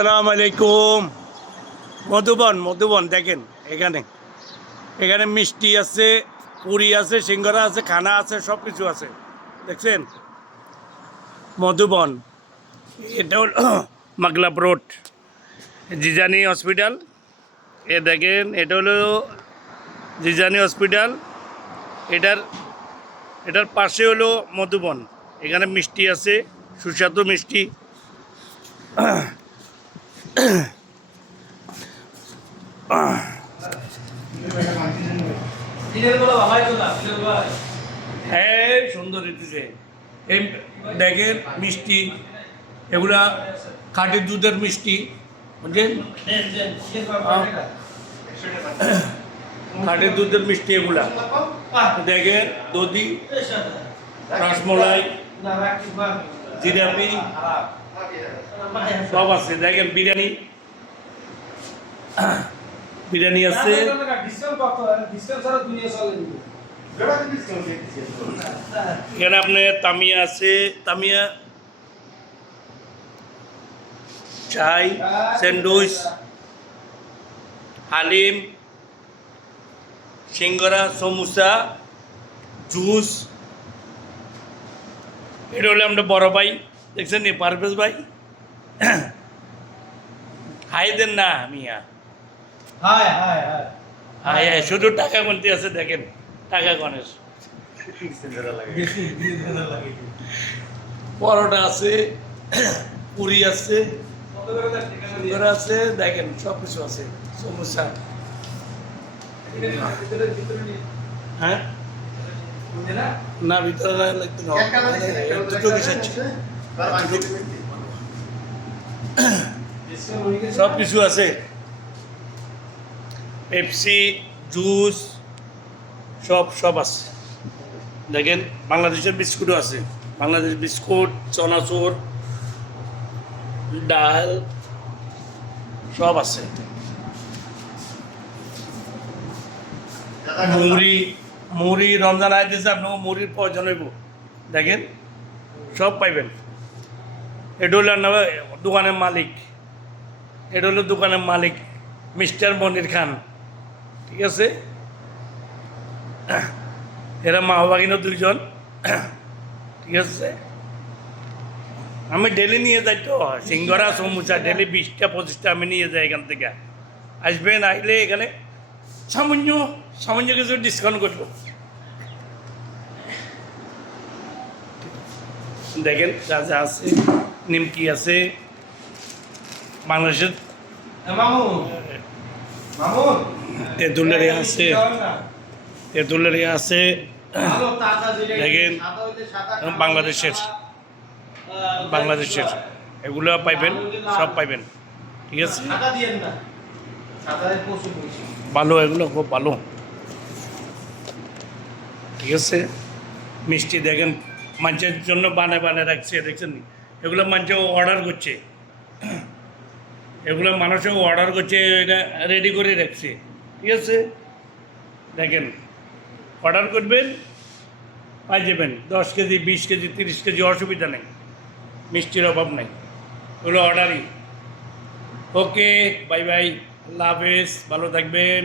আসসালামু আলাইকুম। মধুবন মধুবন দেখেন, এখানে এখানে মিষ্টি আছে, পুরি আছে, সিঙ্গারা আছে, খানা আছে, সব কিছু আছে। দেখছেন মধুবন। এটা হল মাগলাপ রোড, জিজানি হসপিটাল। এ দেখেন, এটা হলো জিজানি হসপিটাল। এটার এটার পাশে হলো মধুবন। এখানে মিষ্টি আছে, সুস্বাদু মিষ্টি। হ্যাঁ, সুন্দর হইতেছে। এই দেখেন মিষ্টি, এগুলা খাঁটি দুধের মিষ্টি, বুঝলেন? খাঁটি দুধের মিষ্টি এগুলা। দেখেন দধি, রসমলাই, জিলাপি সব আছে। দেখেন বিরিয়ানি, বিরিয়ানি আছে। এখানে আপনার তামিয়া আছে, তামিয়া চাই, স্যান্ডউইচ, হালিম, সিঙ্গারা, সমোসা, জুস। এটা হলে আমরা বড় ভাই, দেখছেন নি পারভেজ ভাই। হাই দেন না মিয়া, হাই হাই, শুধু টাকা গুনতে আছে। দেখেন টাকা গণেশ। পরোটা আছে, পুরি আছে, আছে, দেখেন সব কিছু আছে, সমোসা। হ্যাঁ না, ভিতরে লাগতে না, দুটো কিছু আছে, সব কিছু আছে। পেপসি, জুস, সব সব আছে। দেখেন বাংলাদেশের বিস্কুটও আছে, বাংলাদেশ বিস্কুট, চনাচুর, ডাল, সব আছে। মুড়ি, মুড়ি রমজান আইতেছে, আপনাকে মুড়ির প্রয়োজন হইব। দেখেন সব পাইবেন। এটা হলো দোকানের মালিক, এটা হলো দোকানের মালিক মিস্টার মনির খান, ঠিক আছে? এরা মা বাগিনা দুইজন, ঠিক আছে? আমি ডেলি নিয়ে যাই তো সিঙ্গারা, সমুচা, ডেলি 20টা 25টা আমি নিয়ে যাই এখান থেকে। আসবেন, আইলে এখানে সামান্য সামান্য কিছু ডিসকাউন্ট করবো। দেখেন যা যা আছে, নিমকি আছে, বাংলাদেশের তেঁতুলের আছে, তেঁতুলের আছে। দেখেন বাংলাদেশের, বাংলাদেশের এগুলো পাইবেন, সব পাইবেন, ঠিক আছে? ভালো, এগুলো খুব ভালো, ঠিক আছে? মিষ্টি দেখেন মানুষের জন্য বানায় বানায় রাখছে, দেখছেন? এগুলো মানুষও অর্ডার করছে, এগুলো মানুষও অর্ডার করছে, এটা রেডি করে রাখছে, ঠিক আছে? দেখেন অর্ডার করবেন, পাই যাবেন। 10 কেজি, 20 কেজি, 30 কেজি, অসুবিধা নেই, মিষ্টির অভাব নেই, ওগুলো অর্ডারই। ওকে, বাই বাই, আল্লাহ হাফেজ, ভালো থাকবেন।